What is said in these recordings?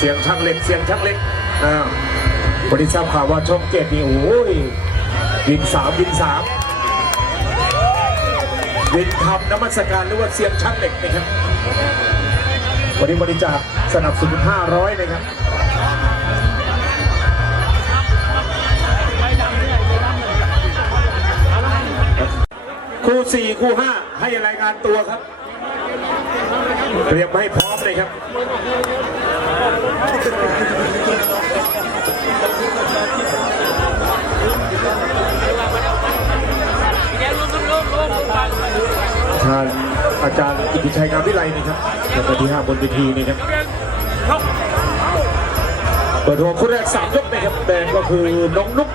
เสียงช่างเล็ก เสียงช่างเล็กอ่าวันนี้ทราบข่าวว่าช่องเจ็ดนี่โอ้ยวินสามวินสามวินทำน้ำมันสการหรือว่าเสียงช่างเหล็กนะครับ วันนี้บริจาคสนับสนุน500 นะครับคู่สี่คู่ห้าให้รายงานตัวครับ เตรียมให้พร้อมเลยครับ ทางอาจารย์กิติชัยงามวิไลนะครับแล้วก็ที่ห้าบนเวทีนี่ครับเปิดหัวคู่แรกสามยกนะครับแดงก็คือน้องนุ๊ก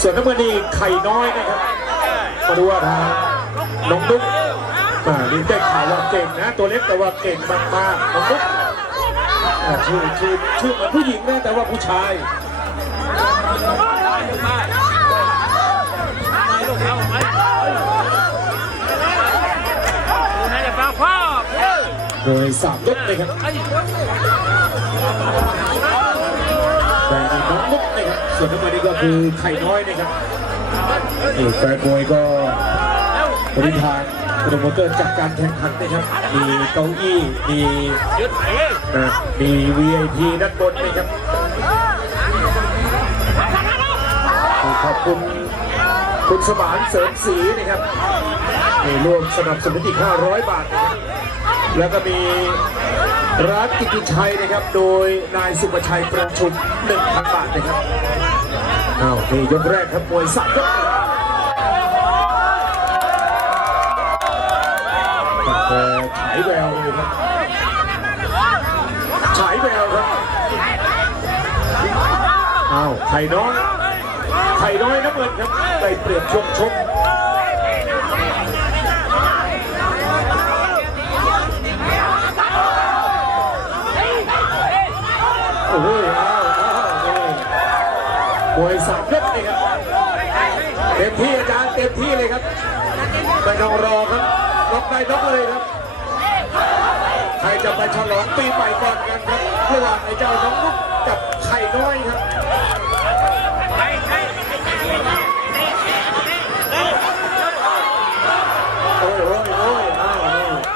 ส่วนน้ำเงินนี่ไข่น้อยนะครับมาดูว่าทางน้องนุ๊กอ่านี่ได้ข่าวว่าเก่งนะ ตัวเล็กแต่ว่าเก่งมากๆน้องนุ๊ก อ่าชื่อชื่อชื่อเหมือนผู้หญิงนะแต่ว่าผู้ชาย โดยสามยกเลยครับแต่น้องนุ๊กนะครับส่วนน้ำเงินนี่ก็คือไข่น้อยนะครับนี่แฟนมวยก็บริหาร โปรโมเตอร์จัดการแข่งขันนะครับ มีเก้าอี้ มียึดเอ้ยนะมี VIP ด้านบนนะครับ ขอบคุณคุณสมานเสริมศรีนะครับมีร่วมสนับสนุนอีก 500 บาทนะครับแล้วก็มีร้านกิติชัยนะครับ โดยนายสุประชัยประชุม1,000บาทนะครับอ้าวนี่ยกแรกครับมวยสับยกแฉายแววเลยครับฉายแววครับอ้าวไข่น้อยไข่น้อยน้ำเงินครับได้เปรียบชกชกโอ้โหอ้าวอ้าวนี่มวยสามยกนี่ครับเต็มที่อาจารย์เต็มที่เลยครับไม่ต้องรอครับล็อกได้ล็อกเลยครับ ครจะไปฉลองปีใหม่ก่อนกันครับระหว่างไอ้เจ้าน้องนุ๊กกับไข่น้อยครับใครใครโอ้ยโอ้ยโอ้ยอ้าว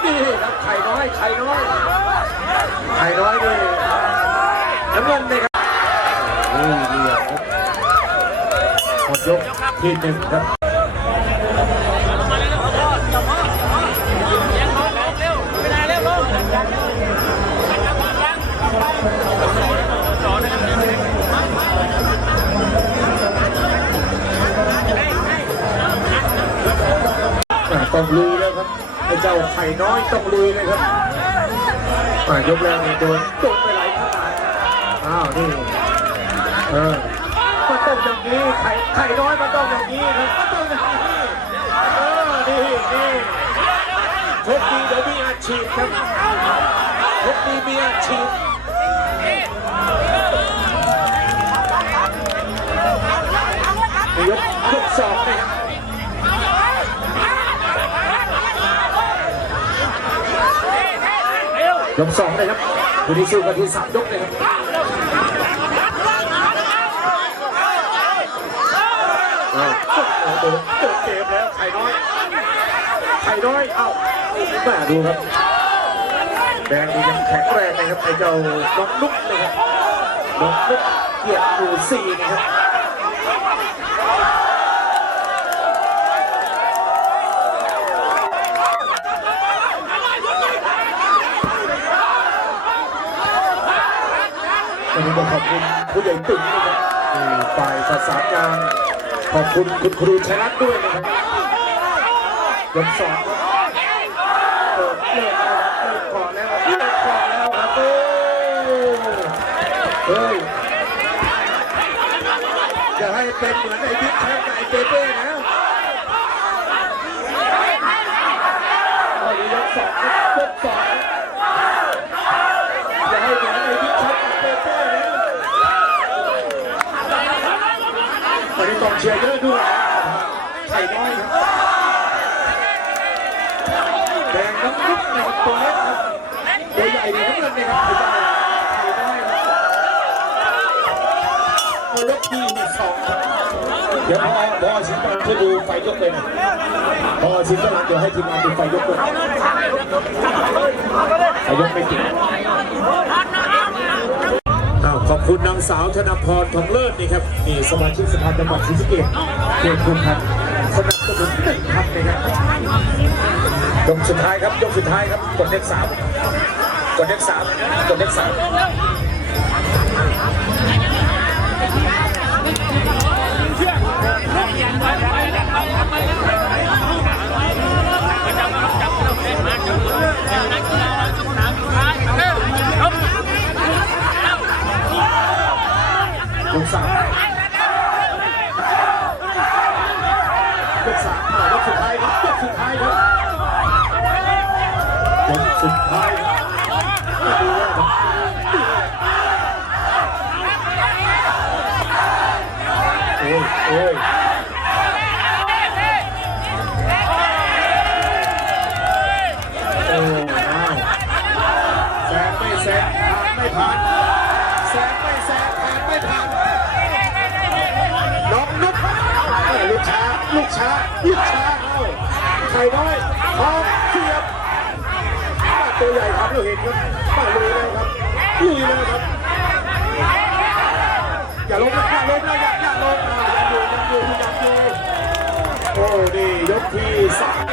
นี่ครับไข่น้อยไข่น้อยไข่น้อยนี่น้ำเงินนี่ครับโอ้ยนี่ครับหมดยกที่หนึ่งครับ ต้องลุยแล้วครับไอ้เจ้าไข่น้อยต้องลุยเลยครับอ่ายกแรกนี่โดนโดนไปหลายขนาดอ้าวนี่เออมันต้องอย่างนี้ไข่ไข่น้อยมันต้องอย่างนี้ครับมันต้องอย่างนี้เออนี่นี่ชกดีเดี๋ยวมีอาชีพครับชกดีมีอาชีพ ยกสองเลยครับวันนี้สู้กันที่สามยกเลยครับโอ้โหเดินเกมแล้วไข่น้อยไข่น้อย เอ้าแม่ดูครับ แดงนี่ยังแข็งแรงนะครับไอ้เจ้าน้องลุกเลยครับน้องลุกเกียรติหมู่สี่นะครับ วันนี้ก็ขอบคุณผู้ใหญ่ตึงนะครับที่ฝ่ายประสานงานขอบคุณคุณครูชัยรัตน์ด้วยนะครับยกสองเปิดเลิกแล้วครับเลิกก่อนแล้วเลิกก่อนแล้วครับโอ้เฮ้ยอย่าให้เป็นเหมือนไอ้บิ๊กแชมป์กับไอ้เปเป้นะยกสอง เชียร์เยอะด้วยไข่น้อยแดงน้ำลุกนะครับตัวเล็กครับตัวใหญ่ดีน้ำเงินนะครับน้อยครับตัที่มีสองครัเดี๋ยวพอพอชิมตันช่วยดูไฟยกเลยนะพอชิมตันเลังจะให้ทีมงานดูไฟยกเลยไฟยกไม่ติด อ้าวขอบคุณนางสาวธนพรทองเลิศนี่ครับนี่สมาชิกสภาจังหวัดศรีสะเกษเกียรติคุณพันธ์สนับสนุนหนึ่งพันเลยครับยกสุดท้ายครับยกสุดท้ายครับกดเลขสามกดเลขสามกดเลขสามย ยกสามอ่ายกสุดท้ายครับยกสุดท้ายครับยกสุดท้ายโอ้ยโอ้ยโอ้อ้าวแซงไม่แซงผ่านไม่ผ่าน ลูกช้าลูกช้าเอ้าไข่น้อยทองเสียบตัวใหญ่ครับเราเห็นครับป้าลุยเลยครับลุยเลยครับอย่าลงนะอย่าลงนะอย่าอย่าลงนะยังอยู่ยังอยู่ยังอยู่โอ้นี่ยกที่สาม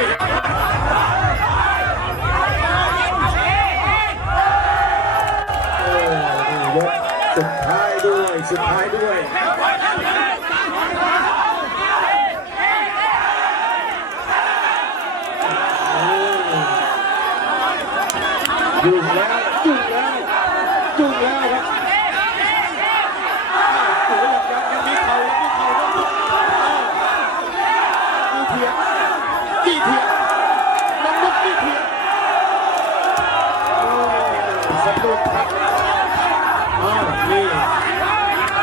โอ้นี่ยกสุดท้ายด้วยสุดท้ายด้วย ยุ่งแล้วยุ่งแล้วยุ่งแล้วครับอ้าวโอ้ยยังยังมีเข่ายังมีเข่ายังมีอ้าวมีเถียงมีเถียงน้องนุ๊กมีเถียงโอ้ยสนุกครับอ้าวนี่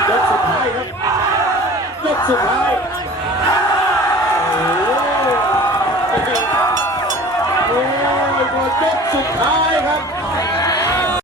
ยกสุดท้ายครับยกสุดท้าย